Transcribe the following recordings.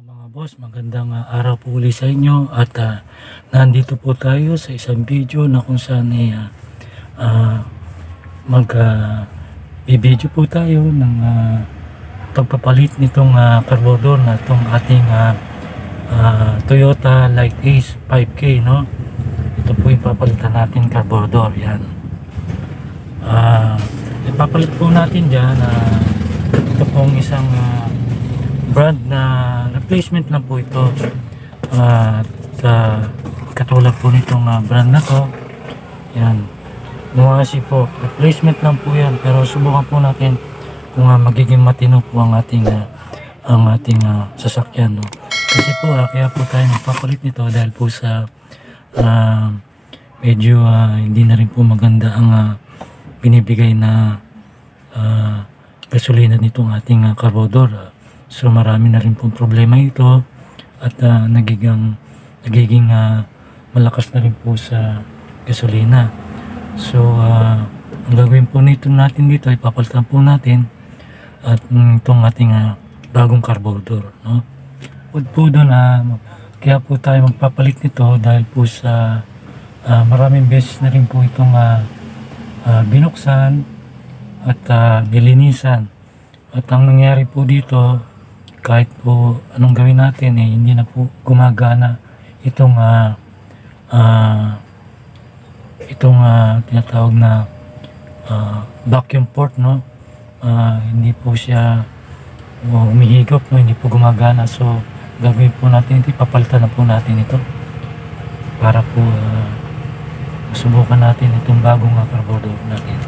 Mga boss, magandang araw po ulit sa inyo at nandito po tayo sa isang video na kung saan ah, mag video po tayo ng pagpapalit nitong carburetor na itong ating Toyota Light Ace 5K, no? Ito po yung papalitan natin carburetor, yan. Ipapalit po natin dyan ito pong isang brand na replacement lang po ito, at katulad po nitong brand na to, yan, Nuasi po, replacement lang po yan, pero subukan po natin kung magiging matino po ang ating sasakyan, no? Kasi po kaya po tayo magpapalit nito dahil po sa medyo hindi na rin po maganda ang binibigay na gasolina nitong ating carburetor. So marami na rin pong problema ito at nagiging malakas na rin po sa gasolina. So ang gagawin po natin dito ay papalitan po natin at itong ating bagong carburetor, no? Po doon kaya po tayo magpapalit nito dahil po sa maraming beses na rin po itong binuksan at nilinisan. At ang nangyari po dito, kahit po anong gawin natin hindi na po gumagana itong tinatawag na vacuum port, no? Hindi po siya humihigop, no? Hindi po gumagana. So gagawin po natin ito, papalitan na po natin ito para po subukan natin itong bagong carburetor natin.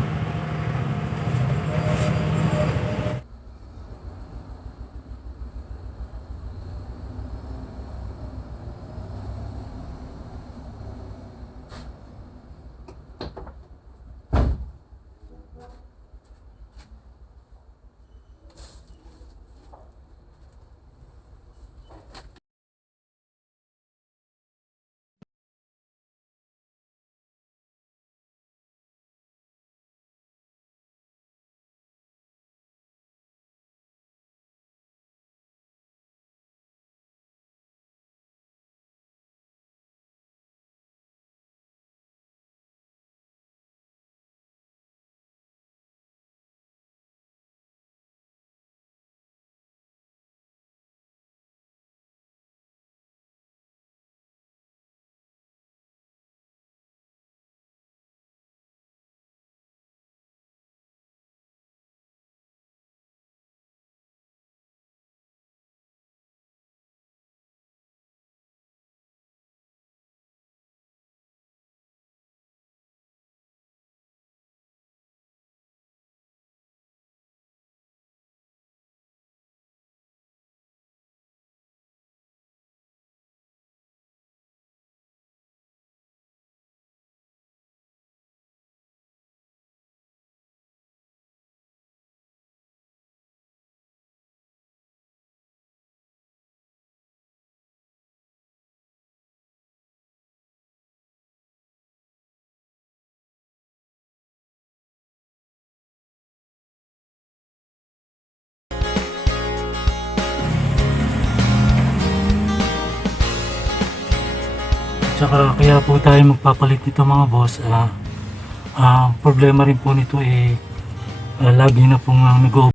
Tsaka kaya po tayo magpapalit nito mga boss, problema rin po nito lagi na pong nag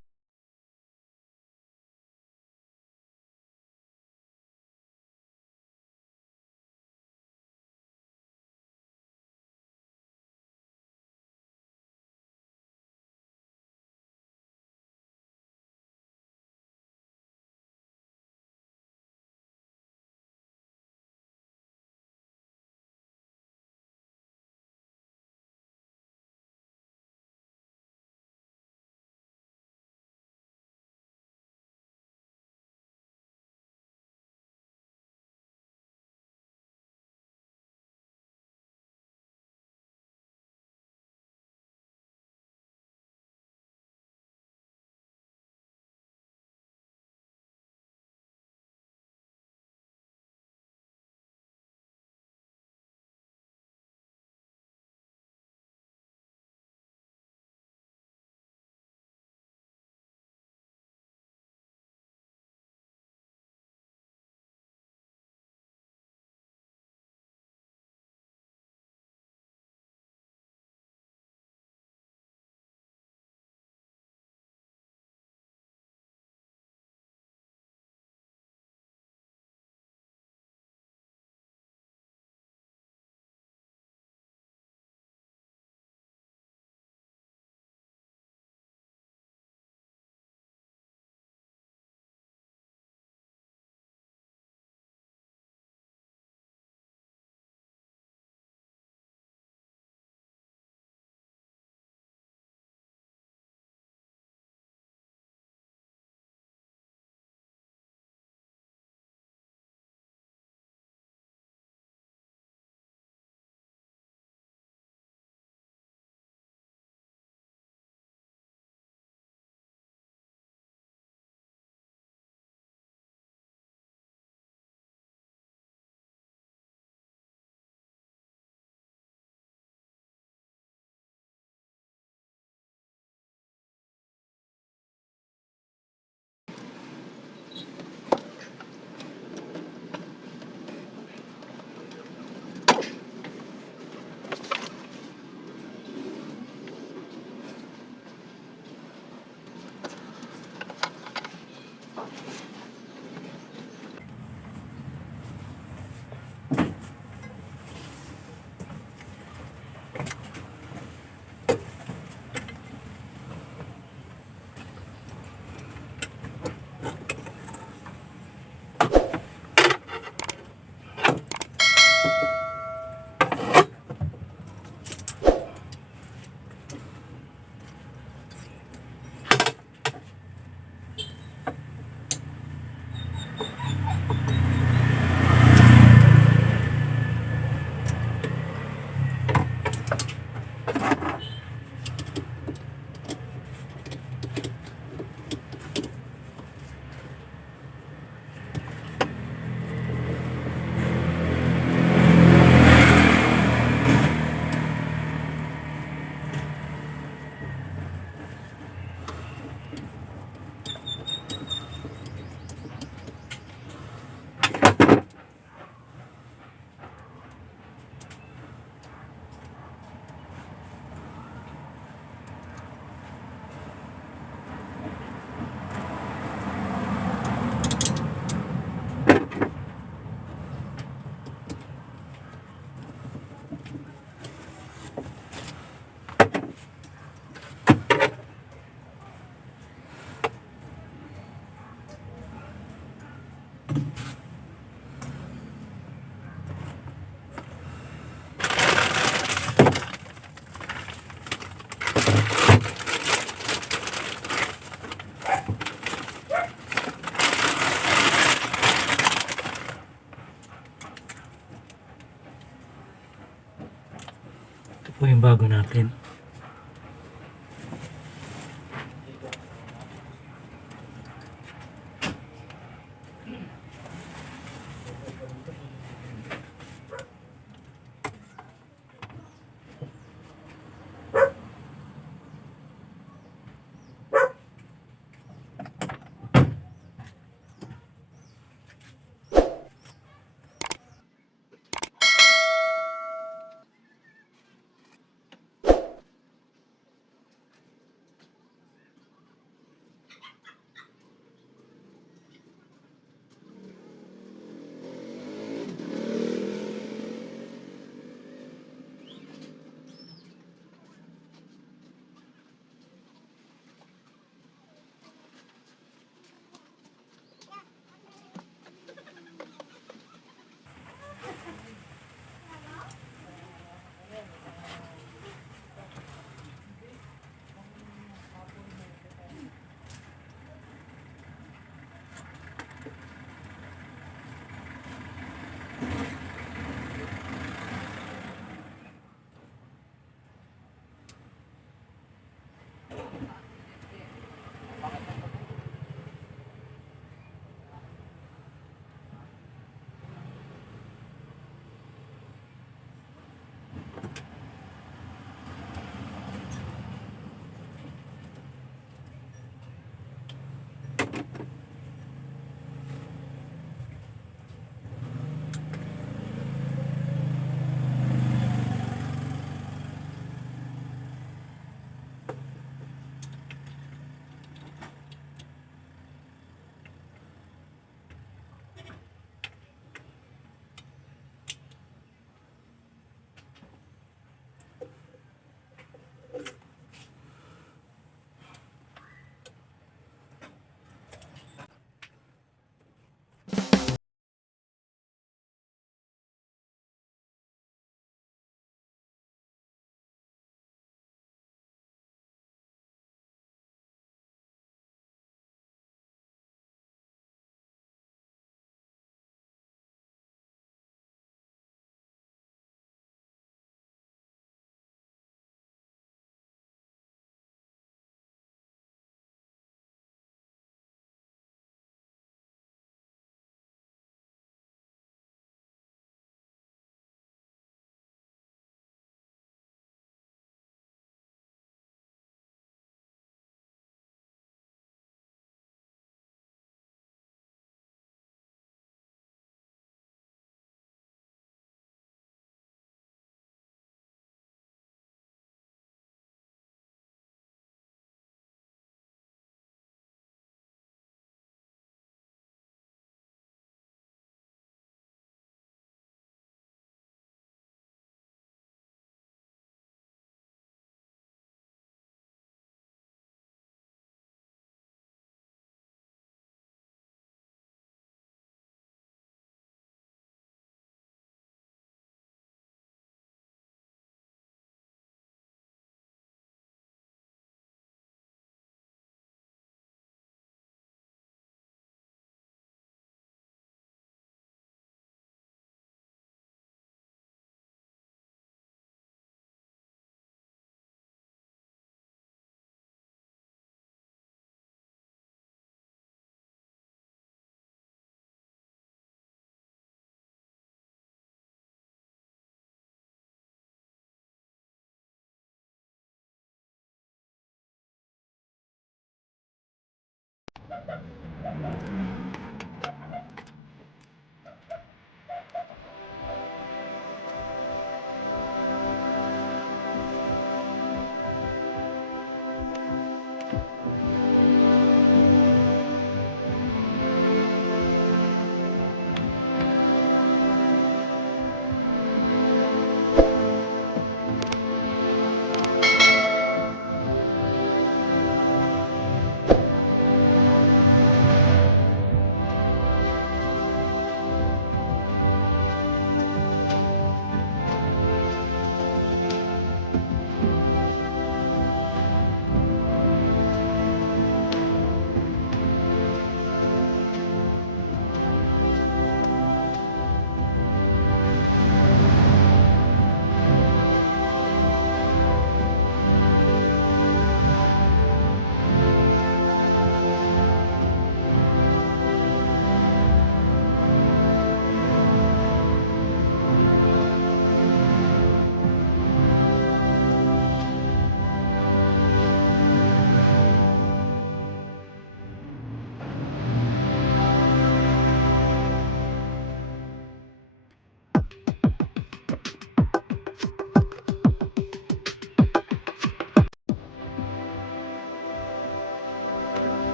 po yung bago natin.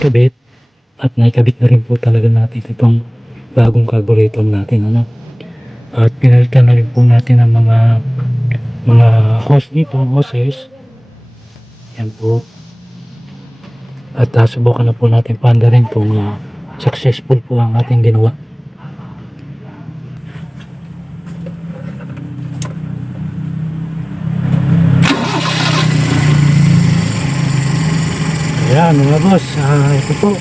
Kabit at naikabit na rin po talaga natin itong bagong carburetor natin, ano, at pinalitan na rin po natin ang mga hose nito, hoses, yan po, at subukan na po natin paanda rin kung successful po ang ating ginawa. Ayan mga boss, ito po,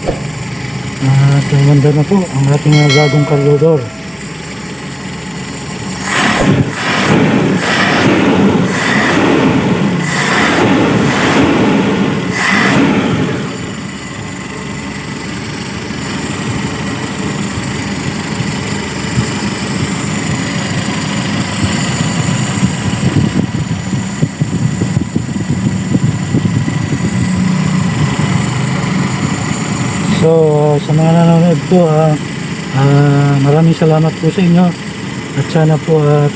tumanda na po ang ating bagong carburetor. So sa mga nanonood po, maraming salamat po sa inyo, at sana po at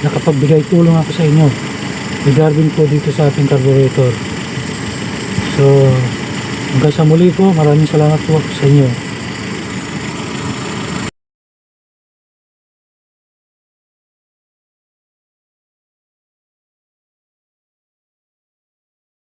nakapagbigay tulong ako sa inyo regarding po dito sa ating carburetor. So hanggang sa muli po, maraming salamat po sa inyo.